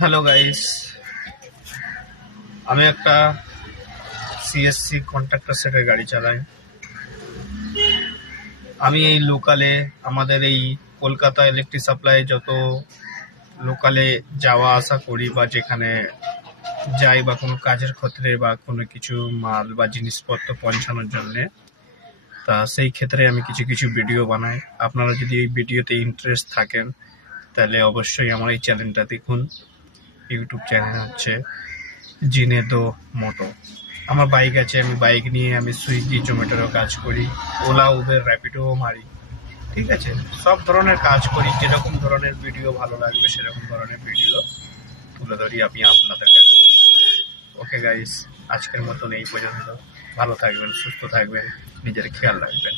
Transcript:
Hello guys, আমি একটা CSC contractor সেটের গাড়ি চালাই। আমি এই লোকালে আমাদের এই কলকাতা ইলেকট্রিক সাপ্লাই যত লোকালে যাওয়া আসা করি বা যেখানে যাই বা কোনো কাজের ক্ষেত্রে বা কোনো কিছু মাল বা জিনিসপত্র পৌঁছানোর জন্যে, তা সেই ক্ষেত্রে আমি কিছু কিছু ভিডিও বানাই। আপনারা যদি এই ভিডিওতে ইন্টারেস্ট থাকেন তাহলে অবশ্যই আমার এই চ্যানেলটা দেখুন। ইউটিউব চ্যানেল হচ্ছে জিনেদো মোটো। আমার বাইক আছে, আমি বাইক নিয়ে আমি সুইগি জোম্যাটোরও কাজ করি, ওলা উবের র্যাপিডোও মারি। ঠিক আছে, সব ধরনের কাজ করি। যেরকম ধরনের ভিডিও ভালো লাগবে সেরকম ধরনের ভিডিও তুলে ধরি আমি আপনাদের কাছে। ওকে গাইস, আজকের মতন এই পর্যন্ত। ভালো থাকবেন, সুস্থ থাকবেন, নিজের খেয়াল রাখবেন।